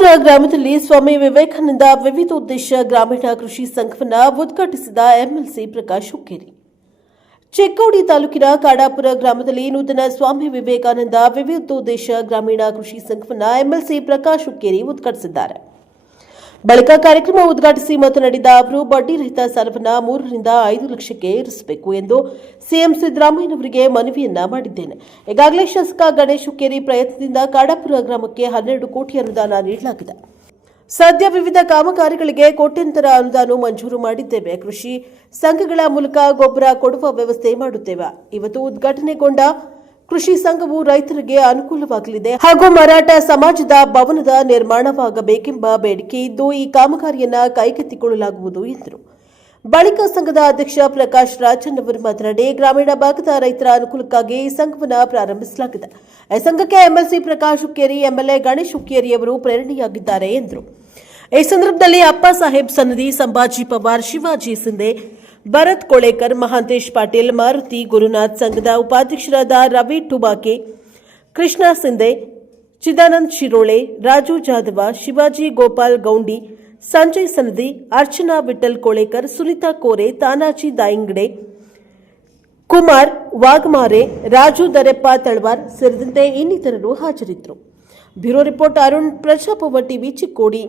ಕಾಡಾಪುರ ಗ್ರಾಮದಲ್ಲಿ ಸ್ವಾಮಿ ವಿವೇಕಾನಂದ ವಿವಿಧೋದ್ದೇಶ ಗ್ರಾಮೀಣ ಕೃಷಿ ಸಂಘವನ್ನು ಉದ್ಘಾಟಿಸಿದ ಎಂಎಲ್ಸಿ ಪ್ರಕಾಶ್ ಹುಕ್ಕೇರಿ. ಚಿಕ್ಕೋಡಿ ತಾಲೂಕಿನ ಕಾಡಾಪುರ ಗ್ರಾಮದಲ್ಲಿ ನೂತನ ಸ್ವಾಮಿ ವಿವೇಕಾನಂದ ವಿವಿಧೋದ್ದೇಶ ಗ್ರಾಮೀಣ ಕೃಷಿ ಸಂಘವನ್ನು ಎಂಎಲ್ಸಿ ಪ್ರಕಾಶ್ ಹುಕ್ಕೇರಿ ಉದ್ಘಾಟಿಸಿದ್ದಾರೆ. ಬಳಿಕ ಕಾರ್ಯಕ್ರಮ ಉದ್ಘಾಟಿಸಿ ಮಾತನಾಡಿದ ಅವರು, ಬಡ್ಡಿ ರಹಿತ ಸಾಲವನ್ನು 3 ರಿಂದ 5 ಲಕ್ಷಕ್ಕೆ ಏರಿಸಬೇಕು ಎಂದು ಸಿಎಂ ಸಿದ್ದರಾಮಯ್ಯನವರಿಗೆ ಮನವಿಯನ್ನ ಮಾಡಿದ್ದೇನೆ. ಈಗಾಗಲೇ ಶಾಸಕ ಗಣೇಶ್ ಹುಕ್ಕೇರಿ ಪ್ರಯತ್ನದಿಂದ ಕಾಡಾಪುರ ಗ್ರಾಮಕ್ಕೆ 12 ಕೋಟಿ ಅನುದಾನ ನೀಡಲಾಗಿದೆ. ಸದ್ಯ ವಿವಿಧ ಕಾಮಗಾರಿಗಳಿಗೆ ಕೋಟ್ಯಂತರ ಅನುದಾನ ಮಂಜೂರು ಮಾಡಿದ್ದೇವೆ. ಕೃಷಿ ಸಂಘಗಳ ಮೂಲಕ ಗೊಬ್ಬರ ಕೊಡುವ ವ್ಯವಸ್ಥೆ ಮಾಡುತ್ತೇವೆ. ಇವತ್ತು ಉದ್ಘಾಟನೆಗೊಂಡ ಕೃಷಿ ಸಂಘವು ರೈತರಿಗೆ ಅನುಕೂಲವಾಗಲಿದೆ ಹಾಗೂ ಮರಾಠ ಸಮಾಜದ ಭವನದ ನಿರ್ಮಾಣವಾಗಬೇಕೆಂಬ ಬೇಡಿಕೆ ಇದ್ದು ಈ ಕಾಮಗಾರಿಯನ್ನು ಕೈಗೆತ್ತಿಕೊಳ್ಳಲಾಗುವುದು ಎಂದರು. ಬಳಿಕ ಸಂಘದ ಅಧ್ಯಕ್ಷ ಪ್ರಕಾಶ್ ರಾಜನ್ ಅವರು ಮಾತನಾಡಿ, ಗ್ರಾಮೀಣ ಭಾಗದ ರೈತರ ಅನುಕೂಲಕ್ಕಾಗಿ ಈ ಸಂಘವನ್ನು ಪ್ರಾರಂಭಿಸಲಾಗಿದೆ. ಈ ಸಂಘಕ್ಕೆ ಎಂಎಲ್ಸಿ ಪ್ರಕಾಶ್ ಹುಕ್ಕೇರಿ, ಎಂಎಲ್ಎ ಗಣೇಶ್ ಹುಕ್ಕೇರಿ ಅವರು ಪ್ರೇರಣೆಯಾಗಿದ್ದಾರೆ ಎಂದರು. ಈ ಸಂದರ್ಭದಲ್ಲಿ ಅಪ್ಪ ಸಾಹೇಬ್ ಸನ್ನದಿ, ಸಂಭಾಜಿ ಪವಾರ್, ಶಿವಾಜಿ ಸಿಂಧೆ, ಭರತ್ ಕೋಳೇಕರ್, ಮಹಾಂತೇಶ್ ಪಾಟೀಲ್, ಮಾರುತಿ ಗುರುನಾಥ್, ಸಂಘದ ಉಪಾಧ್ಯಕ್ಷರಾದ ರವಿ ಟುಬಾಕೆ, ಕೃಷ್ಣ ಸಿಂಧೆ, ಚಿದಾನಂದ್ ಶಿರೋಳೆ, ರಾಜು ಜಾಧವ, ಶಿವಾಜಿ ಗೋಪಾಲ್ ಗೌಂಡಿ, ಸಂಜಯ್ ಸನದಿ, ಅರ್ಚನಾ ವಿಠಲ್ ಕೋಳೇಕರ್, ಸುನೀತಾ ಕೋರೆ, ತಾನಾಜಿ ದಾಯಿಂಗಡೆ, ಕುಮಾರ್ ವಾಘಮಾರೆ, ರಾಜು ದರೆಪ್ಪ ತಳವಾರ್ ಸೇರಿದಂತೆ ಇನ್ನಿತರರು ಹಾಜರಿದ್ದರು. ಬ್ಯೂರೋ ರಿಪೋರ್ಟ್ ಅರುಣ್, ಪ್ರಜಾಪವ ಟಿವಿ, ಚಿಕ್ಕೋಡಿ.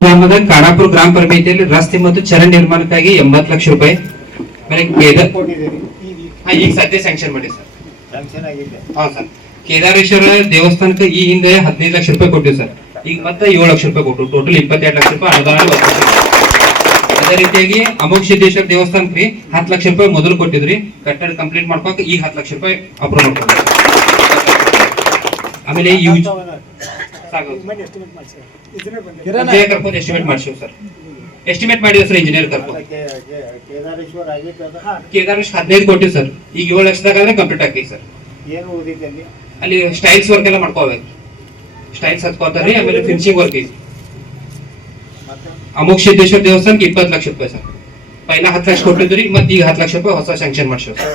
ಗ್ರಾಮದ ಕಾಡಾಪುರ ಗ್ರಾಮ ಪಂಚಾಯತಿಯಲ್ಲಿ ರಸ್ತೆ ಮತ್ತು ಚರಂಡಿ ನಿರ್ಮಾಣಕ್ಕಾಗಿ 80 ಲಕ್ಷ ರೂಪಾಯಿ ಈಗ ಸದ್ಯ ಸ್ಯಾಂಕ್ಷನ್ ಮಾಡಿ ಸರ್. ಸರ್, ಕೇದಾರೇಶ್ವರ ದೇವಸ್ಥಾನಕ್ಕೆ ಈ ಹಿಂದೆ 15 ಲಕ್ಷ ರೂಪಾಯಿ ಕೊಟ್ಟಿವಿ ಸರ್. ಈಗ ಮತ್ತೆ 7 ಲಕ್ಷ ರೂಪಾಯಿ ಕೊಟ್ಟು ಟೋಟಲ್ 22 ಲಕ್ಷ ರೂಪಾಯಿ ಅನುದಾನ. ಅದೇ ರೀತಿಯಾಗಿ ಅಮೋಘ ಸಿದ್ದೇಶ್ವರ ದೇವಸ್ಥಾನಕ್ಕೆ 10 ಲಕ್ಷ ರೂಪಾಯಿ ಮೊದಲು ಕೊಟ್ಟಿದ್ರಿ, ಕಟ್ಟಡ ಕಂಪ್ಲೀಟ್ ಮಾಡ್ಕೋಕೆ ಈಗ 10 ಲಕ್ಷ ರೂಪಾಯಿ ಅಪ್ರೂವ್ ಮಾಡ್ಕೊಂಡು. ಆಮೇಲೆ ಎಸ್ಟಿಮೇಟ್ ಮಾಡ್ಸಿವ್ ಸರ್. ಎಸ್ಟಿಮೇಟ್ ಮಾಡಿದ್ವಿ ಸರ್ ಇಂಜಿನಿಯರ್ ಕರ್ಕೊಂಡು. ಕೇದಾರೇಶ್ವರ 15 ಕೊಟ್ಟಿವಿ ಸರ್. ಈಗ 7 ಲಕ್ಷದಾಗಾದ್ರೆ ಕಂಪ್ಲೀಟ್ ಆಗಿ ಸರ್. ಅಲ್ಲಿ ಸ್ಟೈಲ್ಸ್ ವರ್ಕ್ ಎಲ್ಲ ಮಾಡ್ಕೋಬೇಕು. ಸ್ಟೈಲ್ಸ್ ಹತ್ಕೋತಾರ್ರಿ. ಆಮೇಲೆ ಫಿನಿಶಿಂಗ್ ವರ್ಕ್ ಐತಿ. ಅಮೋಘ ಸಿದ್ದೇಶ್ವರ ದೇವಸ್ಥಾನಕ್ಕೆ 20 ಲಕ್ಷ ರೂಪಾಯಿ ಸರ್. ಪೈಲ 10 ಲಕ್ಷ ಕೊಟ್ಟಿದ್ರಿ, ಮತ್ತೆ ಈಗ 10 ಲಕ್ಷ ರೂಪಾಯಿ ಹೊಸ ಸ್ಯಾಂಕ್ಷನ್ ಮಾಡ್ಸಿವ್ ಸರ್.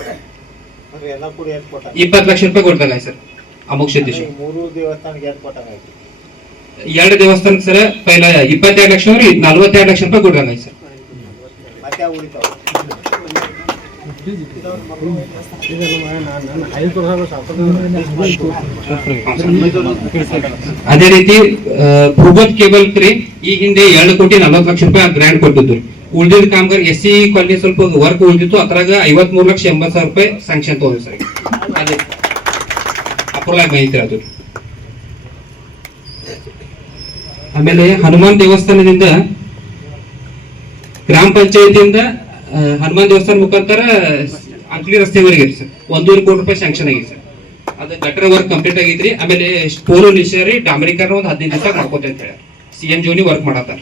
20 ಲಕ್ಷ ರೂಪಾಯಿ ಕೊಡ್ದಾಗ ಸರ್ ಅಮೋಘ ಸಿದ್ದೇಶ್ವರ. 2 ದೇವಸ್ಥಾನಕ್ಕೆ ಸರ್ ಪೈಲ 22 ಲಕ್ಷ 42 ಲಕ್ಷ ರೂಪಾಯಿ ಕೊಡ್ದಂಗ ಸರ್. ಅದೇ ರೀತಿ ಭೂಗತ್ ಕೇಬಲ್ ಕ್ರಿ ಈ ಹಿಂದೆ 2 ಕೋಟಿ 40 ಲಕ್ಷ ರೂಪಾಯಿ ಗ್ರಾಂಟ್ ಕೊಟ್ಟಿದ್ರು. ಉಳಿದಿದ್ದ ಕಾಮಗಾರಿ ಎಸ್ಸಿ ಕಾಲನಿ ಸ್ವಲ್ಪ ವರ್ಕ್ ಉಳಿದಿತ್ತು, ಅದ್ರಾಗ 53 ಲಕ್ಷ 80 ಸಾವಿರ ರೂಪಾಯಿ ಸ್ಯಾಂಕ್ಷನ್ ತಗೊಂಡ್ರಿ ಸರ್. ಅದೇ ಅಪ್ರೂವಲ್ ಆಗಿ ಬಂದಿತ್ತು ಅದು. ಆಮೇಲೆ ಹನುಮಾನ್ ದೇವಸ್ಥಾನದಿಂದ ಗ್ರಾಮ ಪಂಚಾಯತಿಯಿಂದ ಹನುಮಾನ್ ದೇವಸ್ಥಾನ ಮುಖಾಂತರ ಅಂಕ್ಲಿ ರಸ್ತೆವರೆಗೆ ಸರ್ 1.5 ಕೋಟಿ ರೂಪಾಯಿ ಸ್ಯಾಂಕ್ಷನ್ ಆಗಿದೆ ಸರ್. ಅದು ಗಟರ್ ವರ್ಕ್ ಕಂಪ್ಲೀಟ್ ಆಗೈತ್ರಿ. ಆಮೇಲೆ ಪೋಲು ನಿಶ್ಚಯ ಡಾಂಬರೀಕರಣ ಒಂದು 15 ದಿವಸ ಮಾಡ್ಕೋತ ಅಂತ ಹೇಳಿ ಸಿಎಂ ಜೋನಿ ವರ್ಕ್ ಮಾಡತ್ತಾರ.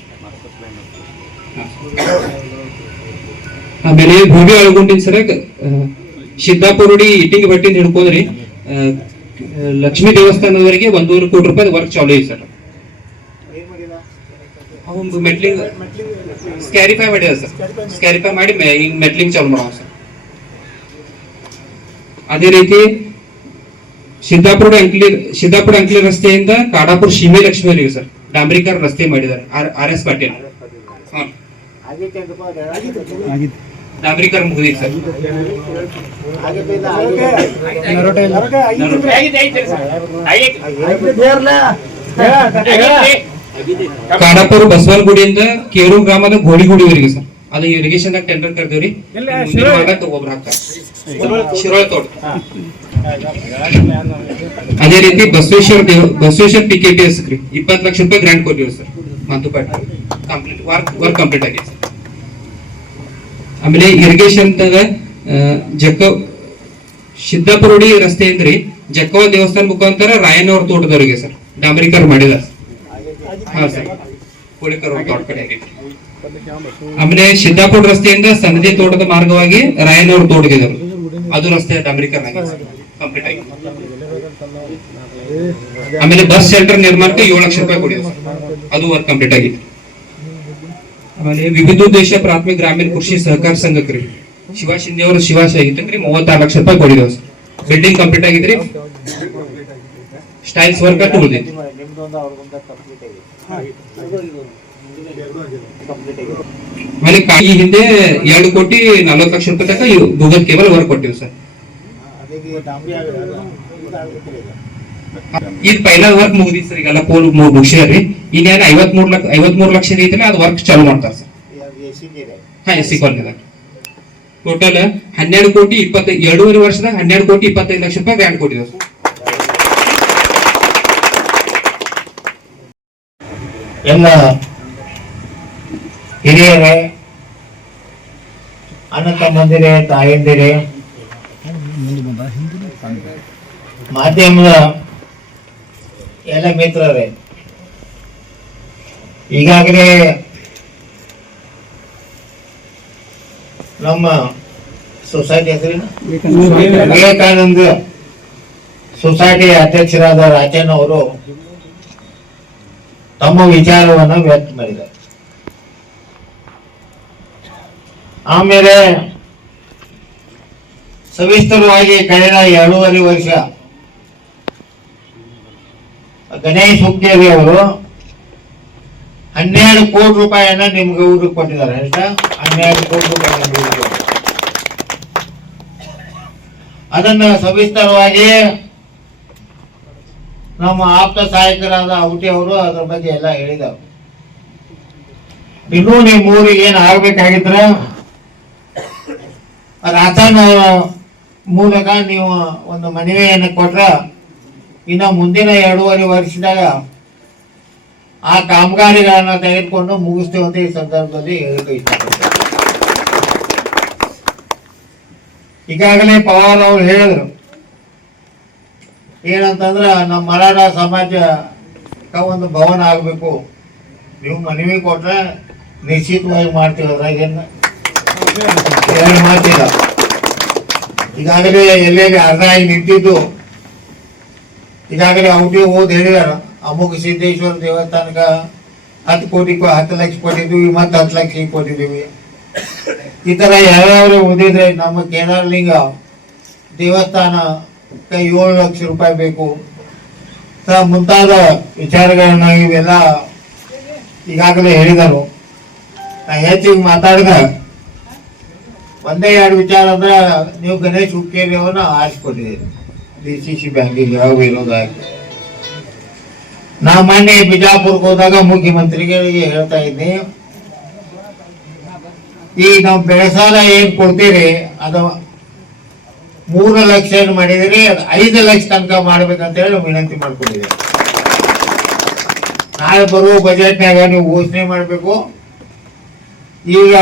ಆಮೇಲೆ ಭೂಮಿ ಒಳಗೊಂಡಿನ ಸರ್ ಸಿದ್ದಾಪುರುಡಿ ಇಟ್ಟಿಂಗ್ ಭಟ್ಟಿಂದ ಹಿಡ್ಕೊಂಡ್ರಿ ಲಕ್ಷ್ಮೀ ದೇವಸ್ಥಾನದವರೆಗೆ 1.5 ಕೋಟಿ ರೂಪಾಯಿ ವರ್ಕ್ ಚಾಲು ಇದೆ ಸರ್. ಮೆಟ್ಲಿಂಗ್ ಸ್ಕ್ಯಾರಿಫೈ ಮಾಡಿದ ಸರ್. ಸ್ಕ್ಯಾರಿಫೈ ಮಾಡಿ ಈಗ ಮೆಟ್ಲಿಂಗ್ ಚಾಲು ಮಾಡೋ ಸರ್. ಅದೇ ರೀತಿ ಸಿದ್ದಾಪುರ ಅಂಕ್ಲಿ ರಸ್ತೆಯಿಂದ ಕಾಡಾಪುರ ಸೀಮೆ ಲಕ್ಷ್ಮಿವರೆಗೆ ಸರ್ ಡಾಂಬರೀಕರ ರಸ್ತೆ ಮಾಡಿದ್ದಾರೆ. RS ಪಾಟೀಲ್ ಡಾಂಬರೀಕರ ಮುಗಿದಿದೆ ಸರ್. ಕಾಡಾಪುರ ಬಸವನಗುಡಿಯಿಂದ ಕೇರು ಗ್ರಾಮದ ಗೋಡಿಗುಡಿವರೆಗೆ ಸರ್ ಅದು ಇರಿಗೇಷನ್ ಟೆಂಡರ್ ಕರೆದೇವ್ರಿ. ಒಬ್ಬರು ಹಾಕ್ತಾರೆ ಶಿರೋಳ ತೋಟ. ಅದೇ ರೀತಿ ಬಸವೇಶ್ವರ PKTS 20 ಲಕ್ಷ ರೂಪಾಯಿ ಗ್ರಾಂಟ್ ಕೊಟ್ಟಿವಿ ಸರ್. ಮಂತುಪಾಟ್ ಕಂಪ್ಲೀಟ್ ವರ್ಕ್ ಕಂಪ್ಲೀಟ್ ಆಗಿದೆ ಸರ್. ಆಮೇಲೆ ಇರಿಗೇಷನ್ ಸಿದ್ದಾಪುರುಡಿ ರಸ್ತೆಯಿಂದ ಜಕ್ಕವ ದೇವಸ್ಥಾನ ಮುಖಾಂತರ ರಾಯನವ್ರ ತೋಟದವರೆಗೆ ಸರ್ ಡಾಂಬರೀಕರ್ ಮಾಡಿದಾರೆ. ಹಾ ಸರ್, ಕೋಳಿಕರ್ ತೋಟ ಕಡೆ ಆಗೈತಿ. ಆಮೇಲೆ ಸಿದ್ದಾಪುರ ರಸ್ತೆಯಿಂದ ಸನ್ನದಿ ತೋಟದ ಮಾರ್ಗವಾಗಿ ರಾಯನವ್ರ ತೋಟಕ್ಕೆ ಅದು ರಸ್ತೆ ಡಾಂಬರೀಕರಣ ಆಗಿದೆ ಕಂಪ್ಲೀಟ್ ಆಗಿದೆ. ಆಮೇಲೆ ಬಸ್ ಶೆಲ್ಟರ್ ನಿರ್ಮಾಣಕ್ಕೆ 7 ಲಕ್ಷ ರೂಪಾಯಿ ಕೊಡಿದೆ ಸರ್. ಅದು ವರ್ಕ್ ಕಂಪ್ಲೀಟ್ ಆಗಿದೆ. ಆಮೇಲೆ ವಿವಿಧೋದ್ದೇಶ ಪ್ರಾಥಮಿಕ ಗ್ರಾಮೀಣ ಕೃಷಿ ಸಹಕಾರ ಸಂಘಕ್ಕೆ ಶಿವಾ ಶಿಂದೆ ಅವರು ಶಿವಾಶ ಆಗಿತ್ತಂದ್ರಿ 36 ಲಕ್ಷ ರೂಪಾಯಿ ಕೊಡಿದೇವ್ ಸರ್. ಬಿಲ್ಡಿಂಗ್ ಕಂಪ್ಲೀಟ್ ಆಗಿದ್ರಿ. ಸ್ಟೈಲ್ಸ್ ವರ್ಕ್ ಅಟ್ಟು ಉಳಿದೈತಿ. ಆಮೇಲೆ ಈ ಹಿಂದೆ 2,40,00,000 ತನಕ ಗೂಗಲ್ ಕೇಬಲ್ ವರ್ಕ್ ಕೊಟ್ಟಿವಿ ಸರ್. ಇದು ಪೈಲ ವರ್ಕ್ ಮುಗಿದಿ ಸರ್, ಈಗೆಲ್ಲ ಪೋಲ್ ಮುಗಿಸ್ಯಾರಿ. ಇನ್ನೇನು 53 ಲಕ್ಷ ಐತಿಲ್ಲ ಅದು ವರ್ಕ್ ಚಾಲು ಮಾಡ್ತಾರೆ ಸರ್. ಹಾ, ಎಸ್ ಸಿ ಕಾಲನಿದಾಗ ಟೋಟಲ್ 2.25 ವರ್ಷದಾಗ 12,25,00,000 ಗ್ರಾಂಟ್ ಕೊಟ್ಟಿದ್ದೇವೆ ಸರ್. ಎಲ್ಲ ಹಿರಿಯರೇ, ಅಣ್ಣ ತಮ್ಮಂದಿರೇ, ತಾಯಂದಿರೇ, ಮಾಧ್ಯಮದ ಎಲ್ಲ ಮಿತ್ರರೇ, ಈಗಾಗಲೇ ನಮ್ಮ ಸೊಸೈಟಿ ಹೆಸರಿನ ವಿವೇಕಾನಂದ ಸೊಸೈಟಿ ಅಧ್ಯಕ್ಷರಾದ ರಾಜನ್ ಅವರು ತಮ್ಮ ವಿಚಾರವನ್ನು ವ್ಯಕ್ತ ಮಾಡಿದ್ದಾರೆ. ಆಮೇಲೆ ಸವಿಸ್ತರವಾಗಿ ಕಳೆದ 2.5 ವರ್ಷ ಗಣೇಶ್ ಹುಕ್ಕೇರಿ ಅವರು 12 ಕೋಟಿ ರೂಪಾಯಿಯನ್ನ ನಿಮ್ಗೆ ಊರಿಗೆ ಕೊಟ್ಟಿದ್ದಾರೆ. ಎಷ್ಟ? 12 ಕೋಟಿ ರೂಪಾಯಿ. ಅದನ್ನ ಸವಿಸ್ತರವಾಗಿ ನಮ್ಮ ಆಪ್ತ ಸಹಾಯಕರಾದ ಔಟಿ ಅವರು ಅದ್ರ ಬಗ್ಗೆ ಎಲ್ಲ ಹೇಳಿದರು. ಇನ್ನೂ ನಿಮ್ಮ ಊರಿಗೆ ಏನ್ ಆಗ್ಬೇಕಾಗಿದ್ರ ರಾತನ ಮೂಲಕ ನೀವು ಒಂದು ಮನವಿಯನ್ನು ಕೊಟ್ರ ಇನ್ನು ಮುಂದಿನ 2.5 ವರ್ಷದಾಗ ಆ ಕಾಮಗಾರಿಗಳನ್ನ ತೆಗೆದುಕೊಂಡು ಮುಗಿಸ್ತೇವೆ ಅಂತ ಈ ಸಂದರ್ಭದಲ್ಲಿ ಹೇಳಿಕೆ ಇಷ್ಟಪಡ್ತೇವೆ. ಈಗಾಗಲೇ ಪವಾರ್ ಅವರು ಹೇಳಿದ್ರು ಏನಂತಂದ್ರ ನಮ್ಮ ಮರಾಠ ಸಮಾಜ ಒಂದು ಭವನ ಆಗ್ಬೇಕು, ನೀವು ಮನವಿ ಕೊಟ್ರೆ ನಿಶ್ಚಿತವಾಗಿ ಮಾಡ್ತೀವಿ. ಅದ್ರಾಗ ಏನು ಮಾಡ್ತಿಲ್ಲ. ಈಗಾಗಲೇ ಎಲ್ಲೆಲ್ಲಿ ಅರ್ಧ ಆಗಿ ನಿಂತಿದ್ದು ಈಗಾಗಲೇ ಔಟಿ ಓದ್ ಹೇಳಿದಾರ. ಅಮುಕ ಸಿದ್ದೇಶ್ವರ ದೇವಸ್ಥಾನಕ್ಕ 10 ಲಕ್ಷ ಕೊಟ್ಟಿದ್ವಿ, ಮತ್ತೆ 10 ಲಕ್ಷ ಕೊಟ್ಟಿದ್ದೀವಿ. ಈ ತರ ಯಾವ್ಯಾವ ಓದಿದ್ರೆ ನಮ್ಮ ಕೇದಾರಲಿಂಗ ದೇವಸ್ಥಾನ 7 ಲಕ್ಷ ರೂಪಾಯಿ ಬೇಕು, ಮುಂತಾದ ವಿಚಾರಗಳನ್ನ ಇವೆಲ್ಲ ಈಗಾಗಲೇ ಹೇಳಿದರು. ನಾ ಹೆಚ್ಚಿಗೆ ಮಾತಾಡಿದ ಒಂದೇ 2 ವಿಚಾರ ಅಂದ್ರೆ ನೀವು ಗಣೇಶ್ ಹುಕ್ಕೇರಿ ಅವನ್ನ ಆರಿಸ್ಕೊಟ್ಟಿದ್ದೀರಿ DCC ಬ್ಯಾಂಕಿಗೆ ಯಾವ ವಿರೋಧ ಆಗಿ. ನಾ ಮೊನ್ನೆ ಬಿಜಾಪುರಕ್ಕೆ ಹೋದಾಗ ಮುಖ್ಯಮಂತ್ರಿಗಳಿಗೆ ಹೇಳ್ತಾ ಇದ್ದೆ, ಈ ನಾವು ಬೆಳೆಸಾಲ ಏನ್ ಕೊಡ್ತೀರಿ ಅದು 3 ಲಕ್ಷ ಏನು ಮಾಡಿದಿರಿ, ಅದು 5 ಲಕ್ಷ ತನಕ ಮಾಡ್ಬೇಕಂತ ಹೇಳಿ ವಿನಂತಿ ಮಾಡ್ಕೊಂಡಿದ್ದೀವಿ. ನಾಳೆ ಬರುವ ಬಜೆಟ್ನಾಗ ನೀವು ಘೋಷಣೆ ಮಾಡಬೇಕು. ಈಗ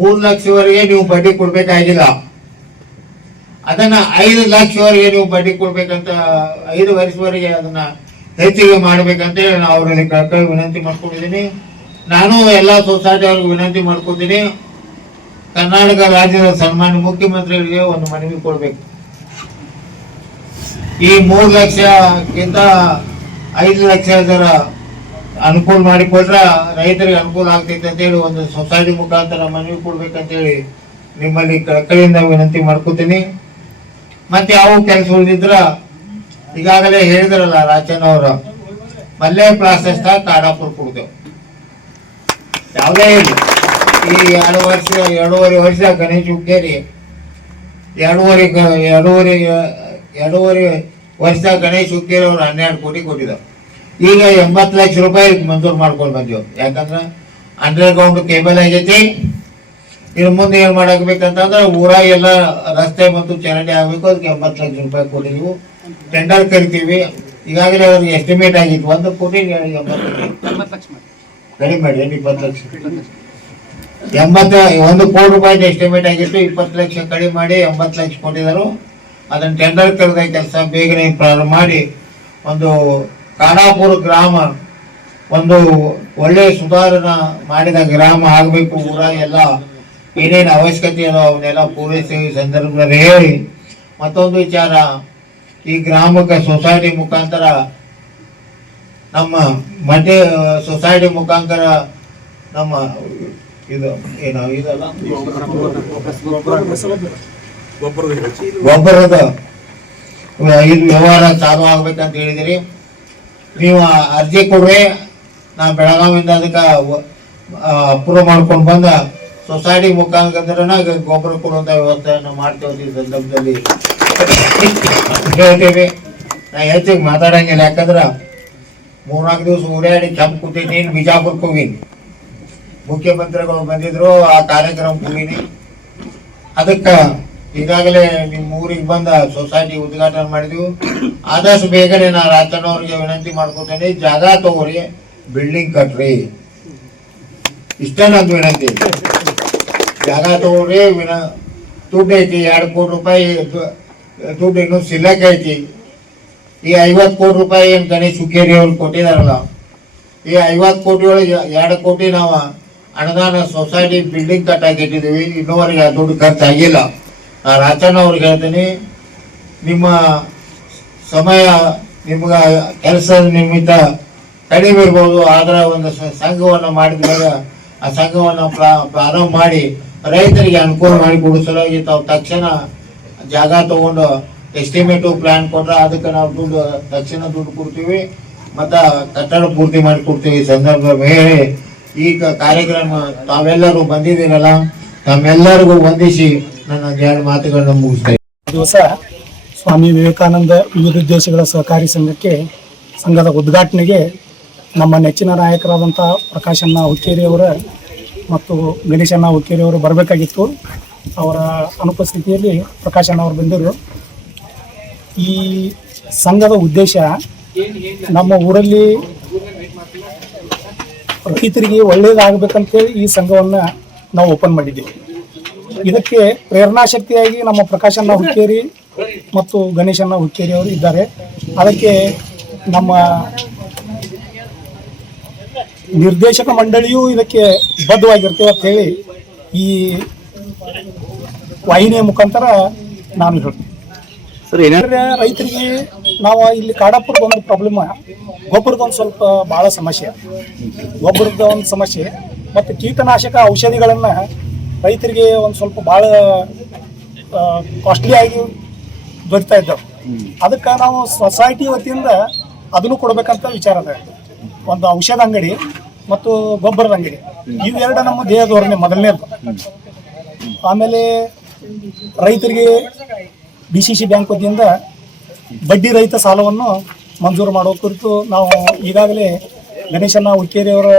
3 ಲಕ್ಷವರೆಗೆ ನೀವು ಬಡ್ಡಿ ಕೊಡ್ಬೇಕಾಗಿಲ್ಲ, ಅದನ್ನ 5 ಲಕ್ಷವರೆಗೆ ನೀವು ಬಡ್ಡಿ ಕೊಡ್ಬೇಕಂತ, 5 ವರ್ಷವರೆಗೆ ಅದನ್ನ ಹೆಚ್ಚಿಗೆ ಮಾಡ್ಬೇಕಂತ ಹೇಳಿ ನಾವು ಅವರಲ್ಲಿ ಕಳಕಳಿ ವಿನಂತಿ ಮಾಡ್ಕೊಂಡಿದ್ದೀನಿ. ನಾನು ಎಲ್ಲ ಸೊಸೈಟಿ ಅವ್ರಿಗೆ ವಿನಂತಿ ಮಾಡ್ಕೊತೀನಿ, ಕರ್ನಾಟಕ ರಾಜ್ಯದ ಸನ್ಮಾನ್ಯ ಮುಖ್ಯಮಂತ್ರಿಗಳಿಗೆ ಒಂದು ಮನವಿ ಕೊಡ್ಬೇಕು. ಈ 3 ಲಕ್ಷಕ್ಕಿಂತ 5 ಲಕ್ಷ ಅನುಕೂಲ ಮಾಡಿಕೊಟ್ರ ರೈತರಿಗೆ ಅನುಕೂಲ ಆಗ್ತೈತೆ ಅಂತ ಹೇಳಿ ಒಂದು ಸೊಸೈಟಿ ಮುಖಾಂತರ ಮನವಿ ಕೊಡ್ಬೇಕಂತ ಹೇಳಿ ನಿಮ್ಮಲ್ಲಿ ಕಳಕಳಿಯಿಂದ ವಿನಂತಿ ಮಾಡ್ಕೋತೀನಿ. ಮತ್ತೆ ಯಾವ ಕೆಲಸ ಉಳಿದಿದ್ರ ಈಗಾಗಲೇ ಹೇಳಿದ್ರಲ್ಲ ರಾಜನ್ ಅವರ ಮಲ್ಲೆ ಪ್ರಾಶಸ್ತ್ಯ ಕಾಡಾಪುರ ಕೊಡ್ತೇವೆ. ಯಾವುದೇ ಇಲ್ಲ, ಈ 2.5 ವರ್ಷ ಗಣೇಶ್ ಹುಕ್ಕೇರಿ 2.5 ವರ್ಷ ಗಣೇಶ್ ಹುಕ್ಕೇರಿ ಅವರು 12 ಕೋಟಿ ಕೊಟ್ಟಿದ್ದಾರೆ. ಈಗ 80 ಲಕ್ಷ ರೂಪಾಯಿ ಮಂಜೂರು ಮಾಡ್ಕೊಂಡು ಬಂದಿವ್. ಯಾಕಂದ್ರೆ ಅಂಡರ್ಗ್ರೌಂಡ್ ಕೇಬಲ್ ಆಗೈತಿ. ಇನ್ನು ಮುಂದೆ ಏನ್ ಮಾಡಬೇಕಂತಂದ್ರೆ ಊರಾಗ ಎಲ್ಲ ರಸ್ತೆ ಮತ್ತು ಚರಂಡಿ ಆಗ್ಬೇಕು. ಅದಕ್ಕೆ 80 ಲಕ್ಷ ರೂಪಾಯಿ ಕೊಟ್ಟಿದ್ವು. ಟೆಂಡರ್ ಕರಿತೀವಿ. ಈಗಾಗಲೇ ಅವ್ರಿಗೆ ಎಸ್ಟಿಮೇಟ್ ಆಗಿತ್ತು 1 ಕೋಟಿ 80 ಲಕ್ಷ ಕಡಿಮೆ ಮಾಡಿ 20 ಲಕ್ಷ 1 ಕೋಟಿ ರೂಪಾಯಿ ಎಸ್ಟಿಮೇಟ್ ಆಗಿತ್ತು. 20 ಲಕ್ಷ ಕಡಿಮೆ ಮಾಡಿ 80 ಲಕ್ಷ ಕೊಟ್ಟಿದ್ದಾರೆ. ಅದನ್ನ ಟೆಂಡರ್ ಕರೆದ ಕೆಲಸ ಬೇಗನೆ ಪ್ರಾರಂಭ ಮಾಡಿ ಒಂದು ಕಾಡಾಪುರ ಗ್ರಾಮ ಒಂದು ಒಳ್ಳೆ ಸುಧಾರಣೆ ಮಾಡಿದ ಗ್ರಾಮ ಆಗಬೇಕು. ಊರ ಎಲ್ಲ ಏನೇನು ಅವಶ್ಯಕತೆ ಇರೋ ಅವನ್ನೆಲ್ಲ ಪೂರೈಸಿ ಸಂದರ್ಭದಲ್ಲಿ ಹೇಳಿ, ಮತ್ತೊಂದು ವಿಚಾರ, ಈ ಗ್ರಾಮಕ್ಕೆ ಸೊಸೈಟಿ ಮುಖಾಂತರ ನಮ್ಮ ಮಧ್ಯ ಸೊಸೈಟಿ ಮುಖಾಂತರ ನಮ್ಮ ಇದು ಏನು ಇದಲ್ಲ ಗೊಬ್ಬರದ ಇದು ವ್ಯವಹಾರ ಚಾಲು ಆಗ್ಬೇಕಂತ ಹೇಳಿದಿರಿ. ನೀವು ಅರ್ಜಿ ಕೊಡ್ರಿ, ನಾ ಬೆಳಗಾವಿಯಿಂದ ಅದಕ್ಕೆ ಅಪ್ರೂವ್ ಮಾಡ್ಕೊಂಡು ಬಂದ ಸೊಸೈಟಿ ಮುಖಾಂತರ ಗೊಬ್ಬರ ಕೊಡುವಂಥ ವ್ಯವಸ್ಥೆಯನ್ನು ಮಾಡ್ತೇವೆ. ಈ ಸಂದರ್ಭದಲ್ಲಿ ಹೇಳ್ತೇವೆ. ನಾ ಹೆಚ್ಚಿಗೆ ಮಾತಾಡಂಗಿಲ್ಲ, ಯಾಕಂದ್ರೆ 3-4 ದಿವಸ ಊರಾಡಿ ಕೆಂಪು ಕೂತೀನಿ. ಬಿಜಾಪುರಕ್ಕೆ ಹೋಗಿನಿ, ಮುಖ್ಯಮಂತ್ರಿಗಳು ಬಂದಿದ್ರು, ಆ ಕಾರ್ಯಕ್ರಮಕ್ಕೆ ಹೋಗಿನಿ. ಅದಕ್ಕೆ ಈಗಾಗಲೇ ನಿಮ್ಮ ಊರಿಗೆ ಬಂದ ಸೊಸೈಟಿ ಉದ್ಘಾಟನೆ ಮಾಡಿದ್ವಿ. ಆದಷ್ಟು ಬೇಗನೆ ನಾ ರಾಜಣ್ಣವ್ರಿಗೆ ವಿನಂತಿ ಮಾಡ್ಕೊತೇನೆ, ಜಾಗ ತಗೋರಿ, ಬಿಲ್ಡಿಂಗ್ ಕಟ್ರಿ, ಇಷ್ಟೇ ನಂದು ವಿನಂತಿ. ಜಾಗ ತಗೋರಿ, ದುಡ್ಡು ಐತಿ, 2 ಕೋಟಿ ರೂಪಾಯಿ ದುಡ್ಡು ಇನ್ನೂ ಸಿಲ್ಲಕ್ ಐತಿ. ಈ 50 ಕೋಟಿ ರೂಪಾಯಿ ಏನು ಗಣೇಶ್ ಹುಕ್ಕೇರಿ ಅವ್ರು ಕೊಟ್ಟಿದಾರಲ್ಲ, ಈ 50 ಕೋಟಿ ಒಳಗೆ 2 ಕೋಟಿ ನಾವು ಅನುದಾನ ಸೊಸೈಟಿ ಬಿಲ್ಡಿಂಗ್ ಕಟ್ಟಾಗಿ ಇಟ್ಟಿದ್ದೀವಿ. ಇನ್ನೂವರೆಗೆ ಆ ದುಡ್ಡು ಖರ್ಚಾಗಿಲ್ಲ. ನಾ ರಾಜಣ್ಣ ಅವ್ರಿಗೆ ಹೇಳ್ತೀನಿ, ನಿಮ್ಮ ಸಮಯ ನಿಮ್ಗೆ ಕೆಲಸದ ನಿಮಿತ್ತ ಕಡಿಮೆ ಇರ್ಬೋದು, ಆದ್ರೆ ಒಂದು ಸಂಘವನ್ನು ಮಾಡಿದ್ಮೇಲೆ ಆ ಸಂಘವನ್ನು ಪ್ರಾರಂಭ ಮಾಡಿ ರೈತರಿಗೆ ಅನುಕೂಲ ಮಾಡಿ ಕೊಡೋ ಸಲುವಾಗಿ ತಾವು ತಕ್ಷಣ ಜಾಗ ತಗೊಂಡು ಎಸ್ಟಿಮೇಟು ಪ್ಲಾನ್ ಕೊಟ್ರೆ ಅದಕ್ಕೆ ನಾವು ತಕ್ಷಣ ದುಡ್ಡು ಕೊಡ್ತೀವಿ ಮತ್ತು ಕಟ್ಟಡ ಪೂರ್ತಿ ಮಾಡಿ ಕೊಡ್ತೀವಿ. ಈ ಸಂದರ್ಭ ಹೇಳಿ ಈಗ ಕಾರ್ಯಕ್ರಮ ತಾವೆಲ್ಲರೂ ಬಂದಿದ್ದೀರಲ್ಲ, ತಮ್ಮೆಲ್ಲರಿಗೂ ವಂದಿಸಿ ನನ್ನ 2 ಮಾತುಗಳನ್ನ ಮುಗಿಸ್ತೇನೆ. ದಿವಸ ಸ್ವಾಮಿ ವಿವೇಕಾನಂದ ವಿವಿಧ ದೇಶಗಳ ಸಹಕಾರಿ ಸಂಘದ ಉದ್ಘಾಟನೆಗೆ ನಮ್ಮ ನೆಚ್ಚಿನ ನಾಯಕರಾದಂಥ ಪ್ರಕಾಶಣ್ಣ ಹುಕ್ಕೇರಿಯವರ ಮತ್ತು ಗಣೇಶಣ್ಣ ಹುಕ್ಕೇರಿಯವರು ಬರಬೇಕಾಗಿತ್ತು. ಅವರ ಅನುಪಸ್ಥಿತಿಯಲ್ಲಿ ಪ್ರಕಾಶಣ್ಣ ಅವರು ಬಂದರು. ಈ ಸಂಘದ ಉದ್ದೇಶ ನಮ್ಮ ಊರಲ್ಲಿ ರೈತರಿಗೆ ಒಳ್ಳೆಯದಾಗಬೇಕಂತೇಳಿ ಈ ಸಂಘವನ್ನು ನಾವು ಓಪನ್ ಮಾಡಿದ್ದೀವಿ. ಇದಕ್ಕೆ ಪ್ರೇರಣಾಶಕ್ತಿಯಾಗಿ ನಮ್ಮ ಪ್ರಕಾಶಣ್ಣ ಹುಕ್ಕೇರಿ ಮತ್ತು ಗಣೇಶಣ್ಣ ಹುಕ್ಕೇರಿ ಅವರು ಇದ್ದಾರೆ. ಅದಕ್ಕೆ ನಮ್ಮ ನಿರ್ದೇಶಕ ಮಂಡಳಿಯೂ ಇದಕ್ಕೆ ಬದ್ಧವಾಗಿರ್ತೇವೆ ಅಂತ ಹೇಳಿ ಈ ವಾಹಿನಿಯ ಮುಖಾಂತರ ನಾನು ಹೇಳ್ತೀನಿ. ರೈತರಿಗೆ ನಾವು ಇಲ್ಲಿ ಕಾಡಾಪುರದ ಒಂದು ಪ್ರಾಬ್ಲಮ್, ಗೊಬ್ಬರದ ಒಂದು ಸ್ವಲ್ಪ ಭಾಳ ಸಮಸ್ಯೆ, ಗೊಬ್ಬರದ ಒಂದು ಸಮಸ್ಯೆ ಮತ್ತು ಕೀಟನಾಶಕ ಔಷಧಿಗಳನ್ನು ರೈತರಿಗೆ ಒಂದು ಸ್ವಲ್ಪ ಭಾಳ ಕಾಸ್ಟ್ಲಿ ಆಗಿ ದೊರೀತಾ ಇದ್ದಾವೆ. ಅದಕ್ಕೆ ನಾವು ಸೊಸೈಟಿ ವತಿಯಿಂದ ಅದನ್ನು ಕೊಡಬೇಕಂತ ವಿಚಾರ ಇದೆ. ಒಂದು ಔಷಧ ಅಂಗಡಿ ಮತ್ತು ಗೊಬ್ಬರದ ಅಂಗಡಿ, ಇವೆರಡು ನಮ್ಮ ದೇಹ ಧೋರಣೆ ಮೊದಲನೇದು. ಆಮೇಲೆ ರೈತರಿಗೆ DCC ಬ್ಯಾಂಕ್ ವತಿಯಿಂದ ಬಡ್ಡಿ ರಹಿತ ಸಾಲವನ್ನು ಮಂಜೂರು ಮಾಡೋ ಕುರಿತು ನಾವು ಈಗಾಗಲೇ ಗಣೇಶಣ್ಣ ಹುಕ್ಕೇರಿಯವರ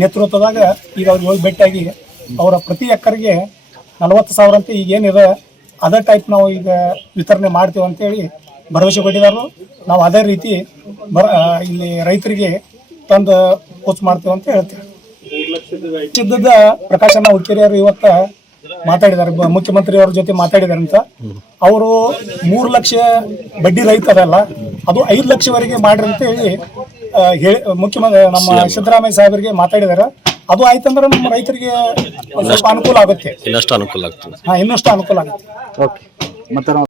ನೇತೃತ್ವದಾಗ ಈಗ ಅವ್ರಿಗೆ ಹೋಗಿ ಭೇಟಿಯಾಗಿ ಅವರ ಪ್ರತಿ ಎಕರೆಗೆ 40,000 ಅಂತ ಈಗೇನಿದೆ ಅದೇ ಟೈಪ್ ನಾವು ಈಗ ವಿತರಣೆ ಮಾಡ್ತೀವಿ ಅಂತೇಳಿ ಭರವಸೆ ಕೊಟ್ಟಿದ್ದಾರೆ. ನಾವು ಅದೇ ರೀತಿ ಇಲ್ಲಿ ರೈತರಿಗೆ ತಂದು ಪೋಸ್ಟ್ ಮಾಡ್ತೀವಿ ಅಂತ ಹೇಳ್ತೀವಿ. ಚಿದ್ದದ ಪ್ರಕಾಶಣ್ಣ ಹುಕ್ಕೇರಿಯವರು ಇವತ್ತು ಮಾತಾಡಿದ್ದಾರೆ, ಮುಖ್ಯಮಂತ್ರಿಯವರ ಜೊತೆ ಮಾತಾಡಿದ್ದಾರೆ ಅಂತ. ಅವರು 3 ಲಕ್ಷ ಬಡ್ಡಿ ರಹಿತ ಅದಲ್ಲ, ಅದು 5 ಲಕ್ಷವರೆಗೆ ಮಾಡ್ರಿ ಅಂತ ಹೇಳಿ ನಮ್ಮ ಸಿದ್ದರಾಮಯ್ಯ ಸಾಹೇಬರಿಗೆ ಮಾತಾಡಿದ್ದಾರೆ. ಅದು ಆಯ್ತಂದ್ರೆ ನಮ್ಮ ರೈತರಿಗೆ ಸ್ವಲ್ಪ ಅನುಕೂಲ ಆಗುತ್ತೆ, ಇನ್ನಷ್ಟು ಅನುಕೂಲ ಆಗುತ್ತೆ.